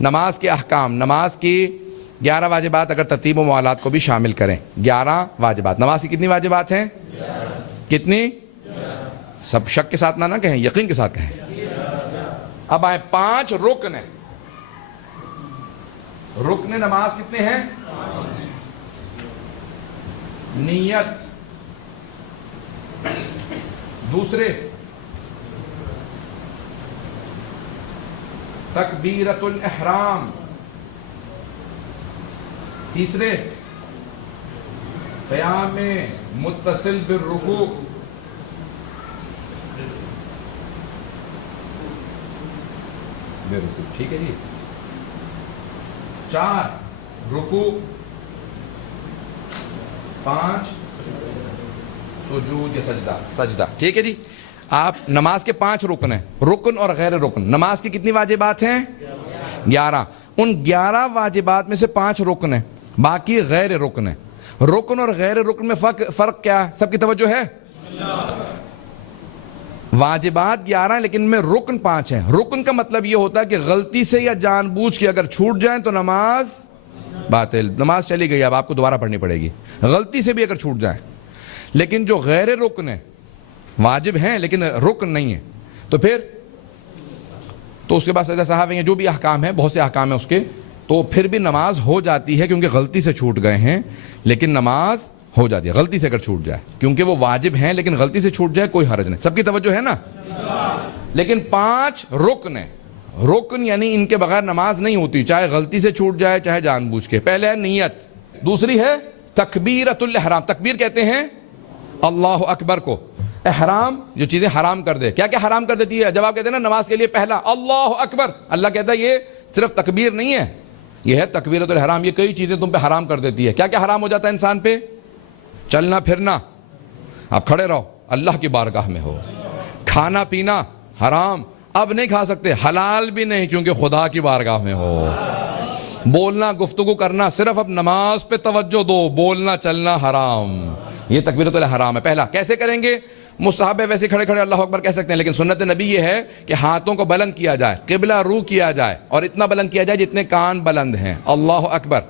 نماز کے احکام، نماز کی 11 واجبات اگر ترتیب و موالات کو بھی شامل کریں، 11 واجبات. نماز کی کتنی واجبات ہیں؟ کتنی؟ سب شک کے ساتھ نہ کہیں، یقین کے ساتھ کہیں. اب آئیں 5 رکن ہیں. رکن نماز کتنے ہیں؟ نیت، دوسرے تکبیرۃ الاحرام، تیسرے قیام متصل بالرکوع، ٹھیک ہے جی. 4 رکوع، 5 سجود یا سجدہ. ٹھیک ہے جی. آپ نماز کے 5 رکن ہیں، رکن اور غیر رکن. نماز کی کتنی واجبات ہیں؟ 11. ان 11 واجبات میں سے 5 رکن ہیں، باقی غیر رکن ہیں. رکن اور غیر رکن میں فرق کیا ہے؟ سب کی توجہ ہے؟ واجبات 11 ہیں لیکن میں رکن 5 ہیں. رکن کا مطلب یہ ہوتا ہے کہ غلطی سے یا جان بوجھ کے اگر چھوٹ جائیں تو نماز باطل، نماز چلی گئی، اب آپ کو دوبارہ پڑھنی پڑے گی. غلطی سے بھی اگر چھوٹ جائیں. لیکن جو غیر رکن ہیں، واجب ہیں لیکن رکن نہیں ہیں، تو پھر تو اس کے بعد سجدہ صحابہ ہیں، جو بھی احکام ہیں، بہت سے احکام ہیں اس کے، تو پھر بھی نماز ہو جاتی ہے کیونکہ غلطی سے چھوٹ گئے ہیں. لیکن نماز ہو جاتی ہے غلطی سے اگر چھوٹ جائے، کیونکہ وہ واجب ہیں لیکن غلطی سے چھوٹ جائے کوئی حرج نہیں. سب کی توجہ ہے نا؟ لیکن 5 رکن ہیں. رکن یعنی ان کے بغیر نماز نہیں ہوتی، چاہے غلطی سے چھوٹ جائے چاہے جان بوجھ کے. پہلے ہے نیت، دوسری ہے تکبیرۃ الاحرام. تکبیر کہتے ہیں اللہ اکبر کو. احرام جو چیزیں حرام کر دے. کیا کیا حرام کر دیتی ہے؟ جب آپ کہتے ہیں نا نماز کے لیے پہلا اللہ اکبر، اللہ کہتا ہے یہ صرف تکبیر نہیں ہے، یہ ہے تکبیرۃ الاحرام. یہ کئی چیزیں تم پہ حرام کر دیتی ہے. کیا کیا حرام ہو جاتا ہے انسان پہ؟ چلنا پھرنا، آپ کھڑے رہو، اللہ کی بارگاہ میں ہو. کھانا پینا حرام، اب نہیں کھا سکتے. حلال بھی نہیں کیونکہ خدا کی بارگاہ میں ہو. بولنا گفتگو کرنا، صرف اب نماز پہ توجہ دو، بولنا چلنا حرام. یہ تکبیرۃ الاحرام ہے. پہلا کیسے کریں گے؟ مستحب ہے، ویسے کھڑے کھڑے اللہ اکبر کہہ سکتے ہیں، لیکن سنت نبی یہ ہے کہ ہاتھوں کو بلند کیا جائے، قبلہ رو کیا جائے، اور اتنا بلند کیا جائے جتنے کان بلند ہیں. اللہ اکبر.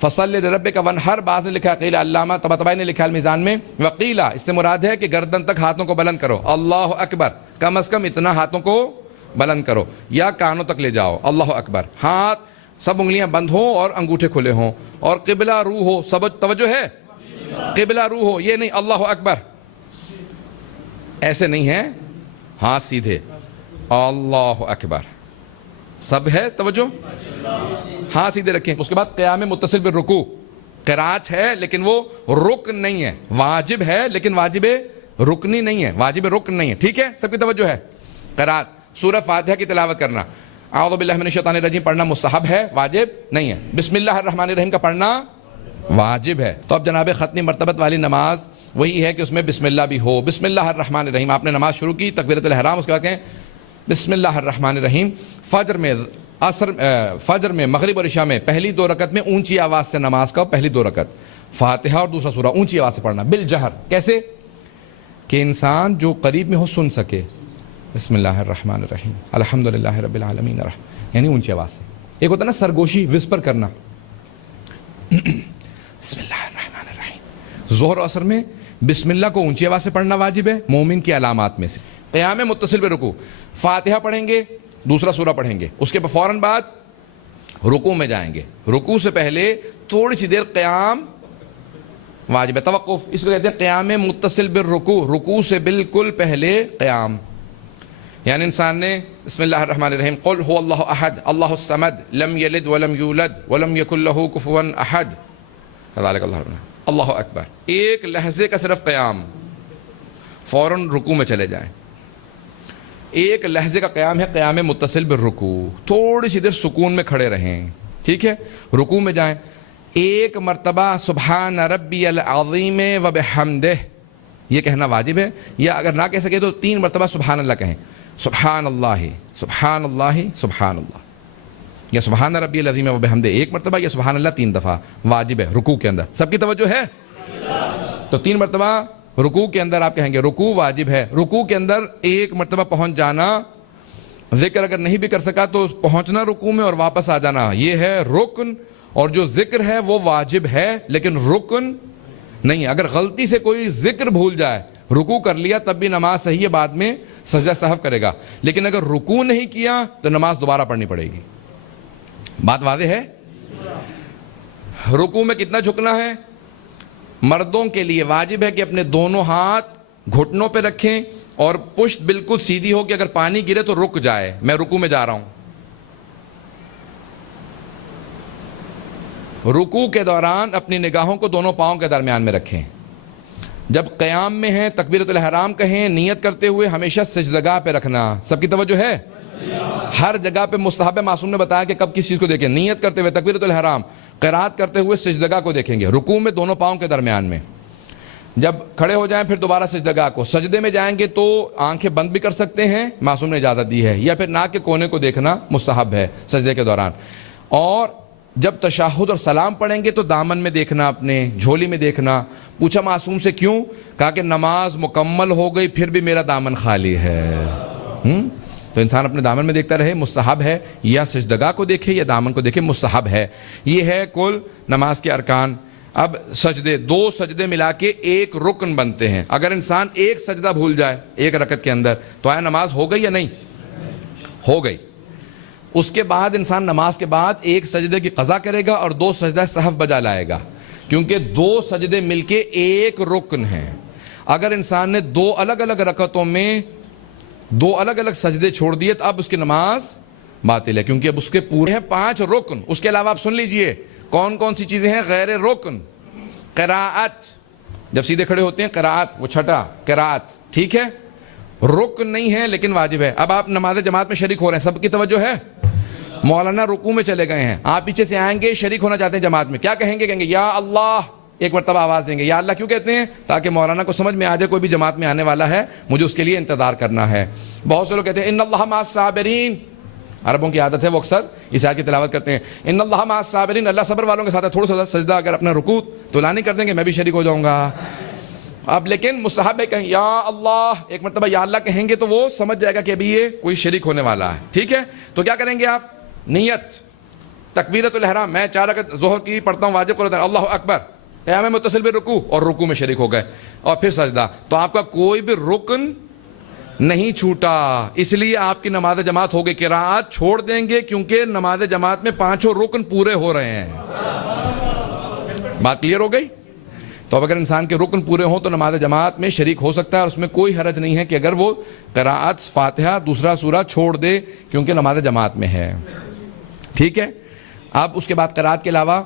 فصلی لربک وانحر، بعض نے لکھا قیل، علامہ طباطبائی نے لکھا المیزان میں وقیلا، اس سے مراد ہے کہ گردن تک ہاتھوں کو بلند کرو. اللہ اکبر، کم از کم اتنا ہاتھوں کو بلند کرو، یا کانوں تک لے جاؤ. اللہ اکبر. ہاتھ سب انگلیاں بند ہوں اور انگوٹھے کھلے ہوں، اور قبلہ رو ہو. سب توجہ ہے؟ قبلہ رو ہو. یہ نہیں اللہ اکبر ایسے نہیں ہے، ہاتھ سیدھے اللہ اکبر. سب ہے توجہ؟ ہاں سیدھے رکھیں. اس کے بعد قیام متصل بالرکوع. قرات ہے لیکن وہ رکن نہیں ہے، واجب ہے لیکن واجب رکنی نہیں ہے، واجب رکن نہیں ہے. ٹھیک ہے، سب کی توجہ ہے؟ قرات سورہ فاتحہ کی تلاوت کرنا، اعوذ باللہ من الشیطان الرجیم پڑھنا مستحب ہے، واجب نہیں ہے. بسم اللہ الرحمن الرحیم کا پڑھنا واجب ہے. تو اب جناب ختمی مرتبت والی نماز وہی ہے کہ اس میں بسم اللہ بھی ہو. بسم اللہ الرحمن الرحیم، آپ نے نماز شروع کی تکبیرۃ الاحرام، اس کے بعد کہیں بسم اللہ الرحمن الرحیم. فجر میں مغرب اور عشاء میں پہلی 2 رکعت میں اونچی آواز سے نماز کا، پہلی 2 رکعت فاتحہ اور دوسرا سورہ اونچی آواز سے پڑھنا بالجہر. کیسے؟ کہ انسان جو قریب میں ہو سن سکے. بسم اللہ الرحمن الرحیم الحمدللہ رب العالمین، یعنی اونچی آواز سے. ایک ہوتا ہے نا سرگوشی، وسپر کرنا، بسم اللہ الرحمن الرحیم. ظہر و عصر میں بسم اللہ کو اونچی آواز سے پڑھنا واجب ہے، مومن کی علامات میں سے. قیام متصل برکوع، فاتحہ پڑھیں گے، دوسرا سورہ پڑھیں گے، اس کے فوراً بعد رکوع میں جائیں گے. رکوع سے پہلے تھوڑی سی دیر قیام واجب ہے. توقف، اس کو کہتے ہیں قیام متصل بالرکوع. رکوع سے بالکل پہلے قیام، یعنی انسان نے بسم اللہ الرحمن الرحیم قل هو اللہ احد اللہ الصمد لم یلد ولم یولد ولم یکن له کفوا احد کذالک اللہ اکبر. ایک لحظے کا صرف قیام، فوراً رکوع میں چلے جائیں. ایک لحظے کا قیام ہے قیام متصل بالرکوع. تھوڑی سی دیر سکون میں کھڑے رہیں، ٹھیک ہے، رکوع میں جائیں. ایک مرتبہ سبحان ربی العظیم وبحمدہ یہ کہنا واجب ہے، یا اگر نہ کہہ سکے تو 3 مرتبہ سبحان اللہ کہیں. سبحان اللہ سبحان اللہ سبحان اللہ، یا سبحان ربی العظیم وبحمدہ 1 مرتبہ، یا سبحان اللہ 3 دفعہ واجب ہے رکوع کے اندر. سب کی توجہ ہے؟ تو 3 مرتبہ رکوع کے اندر آپ کہیں گے. رکوع واجب ہے. رکوع کے اندر 1 مرتبہ پہنچ جانا ذکر اگر نہیں بھی کر سکا تو پہنچنا رکوع میں اور واپس آ جانا، یہ ہے رکن. اور جو ذکر ہے وہ واجب ہے لیکن رکن نہیں ہے. اگر غلطی سے کوئی ذکر بھول جائے، رکوع کر لیا تب بھی نماز صحیح ہے، بعد میں سجدہ سہو کرے گا. لیکن اگر رکوع نہیں کیا تو نماز دوبارہ پڑھنی پڑے گی. بات واضح ہے؟ رکوع میں کتنا جھکنا ہے؟ مردوں کے لیے واجب ہے کہ اپنے دونوں ہاتھ گھٹنوں پہ رکھیں اور پشت بالکل سیدھی ہو کہ اگر پانی گرے تو رک جائے. میں رکوع میں جا رہا ہوں. رکوع کے دوران اپنی نگاہوں کو دونوں پاؤں کے درمیان میں رکھیں. جب قیام میں ہیں تکبیرۃ الاحرام کہیں نیت کرتے ہوئے ہمیشہ سجدگاہ پہ رکھنا. سب کی توجہ ہے؟ ہر جگہ پہ مستحب معصوم نے بتایا کہ کب کس چیز کو دیکھیں. نیت کرتے ہوئے تکبیرۃ الاحرام، قرات کرتے ہوئے سجدگاہ کو دیکھیں گے. رکوع میں دونوں پاؤں کے درمیان میں. جب کھڑے ہو جائیں پھر دوبارہ سجدگاہ کو. سجدے میں جائیں گے تو آنکھیں بند بھی کر سکتے ہیں، معصوم نے اجازت دی ہے، یا پھر ناک کے کونے کو دیکھنا مستحب ہے سجدے کے دوران. اور جب تشہد اور سلام پڑھیں گے تو دامن میں دیکھنا، اپنے جھولی میں دیکھنا. پوچھا معصوم سے کیوں؟ کہا کہ نماز مکمل ہو گئی پھر بھی میرا دامن خالی ہے. تو انسان اپنے دامن میں دیکھتا رہے، مستحب ہے. یا سجدگاہ کو دیکھے یا دامن کو دیکھے، مستحب ہے. یہ ہے کل نماز کے ارکان. اب سجدے، دو سجدے ملا کے ایک رکن بنتے ہیں. اگر انسان ایک سجدہ بھول جائے ایک رکعت کے اندر تو آیا نماز ہو گئی یا نہیں؟ ہو گئی. اس کے بعد انسان نماز کے بعد ایک سجدے کی قضا کرے گا اور دو سجدہ سہو بجا لائے گا، کیونکہ دو سجدے مل کے ایک رکن ہیں. اگر انسان نے دو الگ الگ رکعتوں میں دو الگ الگ سجدے چھوڑ دیے تو اب اس کی نماز باطل ہے، کیونکہ اب اس کے پورے ہیں 5 رکن. اس کے علاوہ آپ سن لیجئے کون کون سی چیزیں ہیں غیر رکن. قراءت، جب سیدھے کھڑے ہوتے ہیں قراءت، وہ چھٹا قراءت، ٹھیک ہے، رکن نہیں ہے لیکن واجب ہے. اب آپ نماز جماعت میں شریک ہو رہے ہیں، سب کی توجہ ہے؟ مولانا رکوع میں چلے گئے ہیں، آپ پیچھے سے آئیں گے، شریک ہونا چاہتے ہیں جماعت میں، کیا کہیں گے؟ کہیں گے یا اللہ، ایک مرتبہ آواز دیں گے. یا اللہ کیوں کہتے ہیں؟ تاکہ مولانا کو سمجھ میں آ جائے کوئی بھی جماعت میں آنے والا ہے، مجھے اس کے لیے انتظار کرنا ہے. بہت سے لوگ کہتے ہیں ان اللہ مع الصابرین، عربوں کی عادت ہے وہ اکثر اس آیت کی تلاوت کرتے ہیں، ان اللہ مع الصابرین، اللہ صبر والوں کے ساتھ ہے. تھوڑا سا سجدہ اگر اپنا رکوع طولانی کر دیں گے میں بھی شریک ہو جاؤں گا. اب لیکن مستحب ہے کہیں یا اللہ، ایک مرتبہ یا اللہ کہیں گے تو وہ سمجھ جائے گا کہ ابھی یہ کوئی شریک ہونے والا ہے. ٹھیک ہے، تو کیا کریں گے آپ؟ نیت، تکبیرۃ الاحرام، میں 4 رکعت ظہر کی پڑھتا ہوں واجب قرآن، اللہ اکبر، قیام متصل بالرکوع، اور رکوع میں شریک ہو گئے اور پھر سجدہ. تو آپ کا کوئی بھی رکن نہیں چھوٹا، اس لیے آپ کی نماز جماعت ہو گئی. قراءت چھوڑ دیں گے کیونکہ نماز جماعت میں 5 رکن پورے ہو رہے ہیں. بات کلیئر ہو گئی؟ تو اب اگر انسان کے رکن پورے ہوں تو نماز جماعت میں شریک ہو سکتا ہے، اور اس میں کوئی حرج نہیں ہے کہ اگر وہ قراءت فاتحہ دوسرا سورہ چھوڑ دے کیونکہ نماز جماعت میں ہے. ٹھیک ہے. اب اس کے بعد قراءت کے علاوہ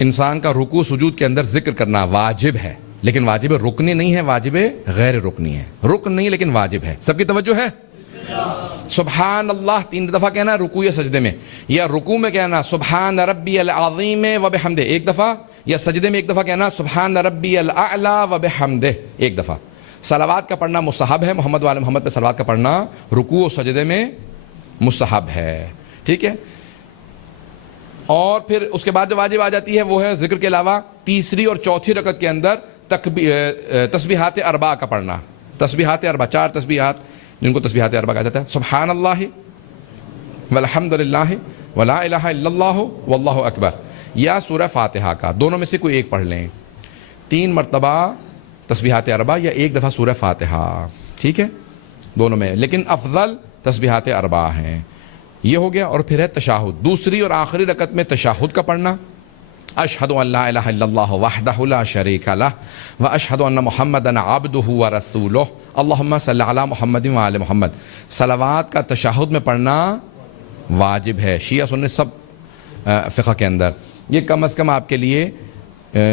انسان کا رکوع سجود کے اندر ذکر کرنا واجب ہے، لیکن واجب رکنی نہیں ہے، واجب غیر رکنی ہے. رکن نہیں لیکن واجب ہے. سب کی توجہ ہے؟ سبحان اللہ 3 دفعہ کہنا رکوع یا سجدے میں، یا رکوع میں کہنا سبحان ربی العظیم وبحمدہ 1 دفعہ، یا سجدے میں 1 دفعہ کہنا سبحان ربی الاعلی وبحمدہ 1 دفعہ. صلوات کا پڑھنا مستحب ہے، محمد وعلی محمد پہ صلوات کا پڑھنا رکوع و سجدے میں مستحب ہے. ٹھیک ہے. اور پھر اس کے بعد جو واجب آ جاتی ہے وہ ہے ذکر کے علاوہ تیسری اور چوتھی رکعت کے اندر تسبیحات اربع کا پڑھنا. تسبیحات اربع، 4 تسبیحات جن کو تسبیحات اربع کہا جاتا ہے، سبحان اللہ والحمد للہ ولا الہ الا اللہ واللہ اکبر، یا سورہ فاتحہ کا، دونوں میں سے کوئی ایک پڑھ لیں. 3 مرتبہ تسبیحات اربع یا 1 دفعہ سورہ فاتحہ. ٹھیک ہے، دونوں میں، لیکن افضل تسبیحات اربع ہیں. یہ ہو گیا. اور پھر ہے تشہد، دوسری اور آخری رکعت میں تشہد کا پڑھنا. اشہد ان لا الہ الا اللہ وحدہ لا شریک لہ واشہد ان محمدا عبدہ ورسولہ اللہم صلی علی محمد وعلی محمد. صلوات کا تشہد میں پڑھنا واجب ہے شیعہ سنی سب فقہ کے اندر. یہ کم از کم آپ کے لیے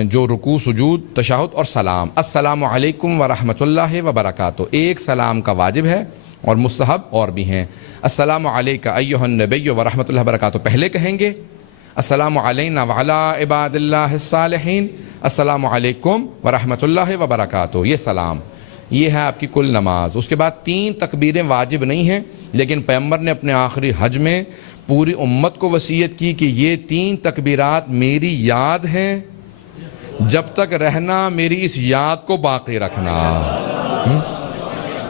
جو رکوع سجود تشہد اور سلام، السلام علیکم ورحمۃ اللہ وبرکاتہ، ایک سلام کا واجب ہے اور مستحب اور بھی ہیں. السلام علیکہ ایھا النبی ورحمۃ اللہ وبرکاتہ پہلے کہیں گے، السلام علینا وعلی عباد اللہ الصالحین، السلام علیکم ورحمۃ اللہ وبرکاتہ. یہ سلام، یہ ہے آپ کی کل نماز. اس کے بعد 3 تکبیریں واجب نہیں ہیں، لیکن پیغمبر نے اپنے آخری حج میں پوری امت کو وصیت کی کہ یہ 3 تکبیرات میری یاد ہیں، جب تک رہنا میری اس یاد کو باقی رکھنا.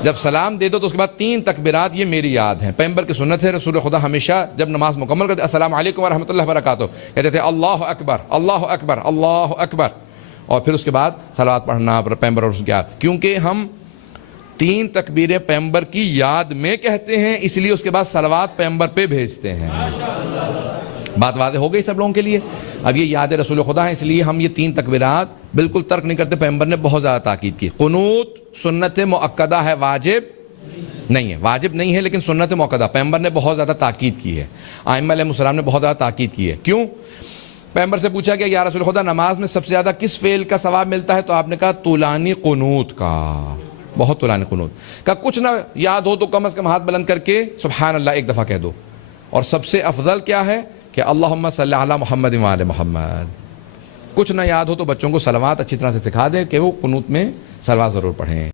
جب سلام دے دو تو اس کے بعد 3 تکبیرات، یہ میری یاد ہیں، پیغمبر کی سنت ہے، رسول خدا ہمیشہ جب نماز مکمل کرتے السلام علیکم ورحمۃ اللہ وبرکاتہ کہتے تھے اللہ اکبر اللہ اکبر اللہ اکبر، اور پھر اس کے بعد صلوات پڑھنا پیغمبر اور رسول کی یاد، کیونکہ ہم 3 تکبیریں پیغمبر کی یاد میں کہتے ہیں، اس لیے اس کے بعد صلوات پیغمبر پہ بھیجتے ہیں۔ بات واضح ہو گئی سب لوگوں کے لیے؟ اب یہ یاد رسول خدا ہے، اس لیے ہم یہ 3 تکبیرات بالکل ترک نہیں کرتے، پیغمبر نے بہت زیادہ تاکید کی۔ قنوت سنت مؤکدہ ہے، واجب نہیں ہے، واجب نہیں ہے لیکن سنت مؤکدہ، پیغمبر نے بہت زیادہ تاکید کی ہے، ائمہ علیہ السلام نے بہت زیادہ تاکید کی ہے۔ کیوں؟ پیغمبر سے پوچھا گیا یا رسول خدا نماز میں سب سے زیادہ کس فعل کا ثواب ملتا ہے؟ تو آپ نے کہا طولانی قنوت کا، بہت طولانی قنوت کا۔ کچھ نہ یاد ہو تو کم از کم ہاتھ بلند کر کے سبحان اللہ ایک دفعہ کہہ دو، اور سب سے افضل کیا ہے کہ اللہم صلی علی محمد وعلی محمد۔ کچھ نہ یاد ہو تو بچوں کو صلوات اچھی طرح سے سکھا دیں کہ وہ قنوت میں صلوات ضرور پڑھیں۔